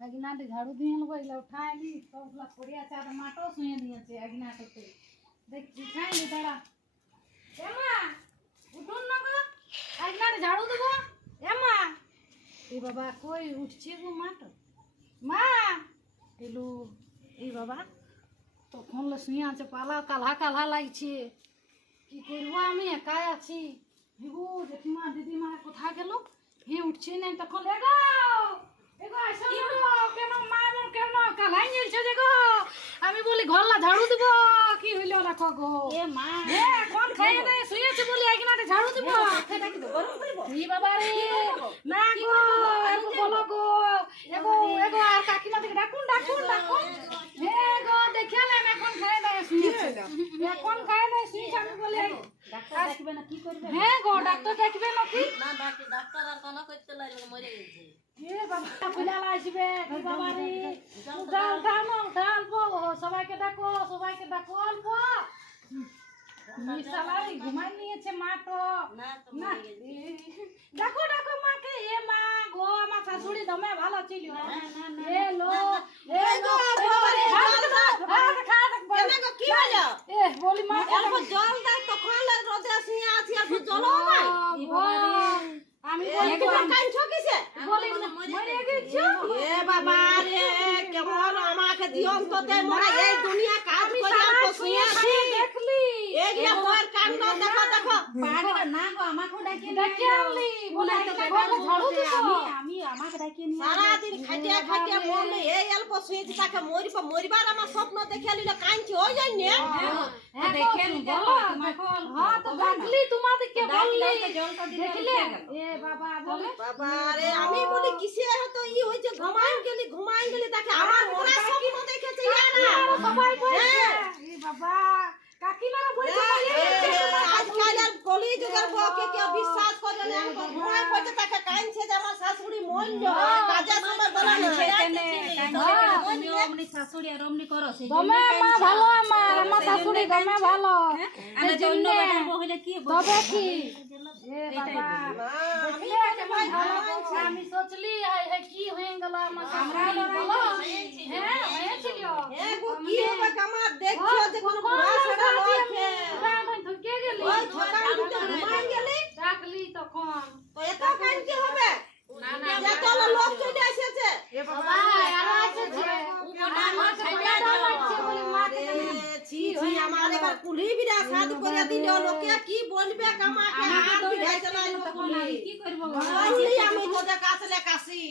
अगिनाटे झाड़ू दिए लोग इला उठाएली सबला कोरिया चार माटो सुए दिए छे अगिनाटे पे देख दिखाएली तड़ा एमा उठुन न गो अगिनाटे झाड़ू देबो एमा ए बाबा कोई उठछे गो माटो मा एलु ए बाबा তখন শুয়ে আছে পালা কালহা কালহা লাগছে কি করব আমি একাই আছি ভিগু জেঠিমা দিদিমা কোথা গেল হে উঠছে না তখন এগো এগো আসো কেন মা কেন কালহাই নিলছো যে গো আমি বলি ঘরলা ঝাড়ু দিব কি হইল রাখো গো এ মা হে কোন খাইয়ে দে শুয়েছে বলি একনাতে ঝাড়ু দিব ই বাবা রে না গো এগো বলো গো এগো এগো আর কাকিমা থেকে ডাকুন ডাকুন ডাকুন হে গো দেখালে না কোন খাইয়ে দে শুয়েছে এখন খাইয়ে দে শুয়েছে আমি বলি ডাক্তার ডাকবে না কি করবে হে গো ডাক্তার ডাকবে না কি না ডাক্তার আর কোন করতে লাগলো মরে গেছে এ বাবা কইলা আসবে কি বাবা রে উঠাও উঠাও সবাইকে ডাকো অল্প মিশালাই ঘুমাই নিয়েছে মা তো না ডাকো ডাকো মাকে এ মা গো আমার শাশুড়ি দমে ভালো ছিল এ লো এ গো কেন গো কি হলো এ বলি মা অল্প জল দাও তখন রোদে শুয়ে আছি অল্প জল না আমি বলি কাঁদছো কিসে বলি মরে গেছো এ বাবা রে কেমন আমাকে দিয়ন তোতে মোরা এই দুনিয়া কাজ করে আর শুয়ে আছি দেখলি এইটা মোর কাণ্ড দেখো দেখো পাগল না গো আমাকে ডাকি আনলি বলে ঘরে ঝাড়ু দিব আমি আমাকে ডাকি নিয়ে সারা দিন খাটিয়া মরলে এই অল্প শুয়েছি তাকে মরিবার আমার স্বপ্ন দেখে লিলো কাঁদছি ওই জন্য হ্যাঁ দেখেন বলো তোমাকে হ্যাঁ তো ডাকলি তোমাদেরকে বললি দেখলে এ বাবা বলে বাবা রে আমি বলি কিসে হতো ই হইছে ঘুমাই গেলি তাকে আমার মনে স্বপ্ন দেখেছে না সবাই বলছে এ বাবা কাকিমারা বলছে আজকাল আর কলি যুগের বউকে কেউ বিশ্বাস করে না ঘুমাই পড়ে তাকে কাঁদছে যে আমার শাশুড়ি মরল কাজে সময় বলা না তুমি অমনি শাশুড়ি আর অমনি করো সেই দমে মা ভালো আমার শাশুড়ি দমে ভালো আমি জন্য বেটা বহলে কি তবে কি এ বাবা দেখলে কেমন ভালো আমি সোচলি এই কি হয়ে গেল আমার শাশুড়ি বলো হ্যাঁ হয়েছিল এ গো কি হবে আমার দেখছো যে কোন বুড়া সারা লইছে আমি ঠকে গেলি ওই ঠকা দিতে ঘুমাই গেলি ডাকলি তখন তো এত কাঁদতে হবে না না এত লোক চলে এসেছে এ বাবা আর এসেছে উপটা আমার খাইয়া লাগছে বলি মাকে ছি ছি আমার এবার কুলি বিরা শাদি করে দিল লোকে কি বলবে আমাকে আর বিরাই চলাই কি করব আমি তোদের কাছে কাশি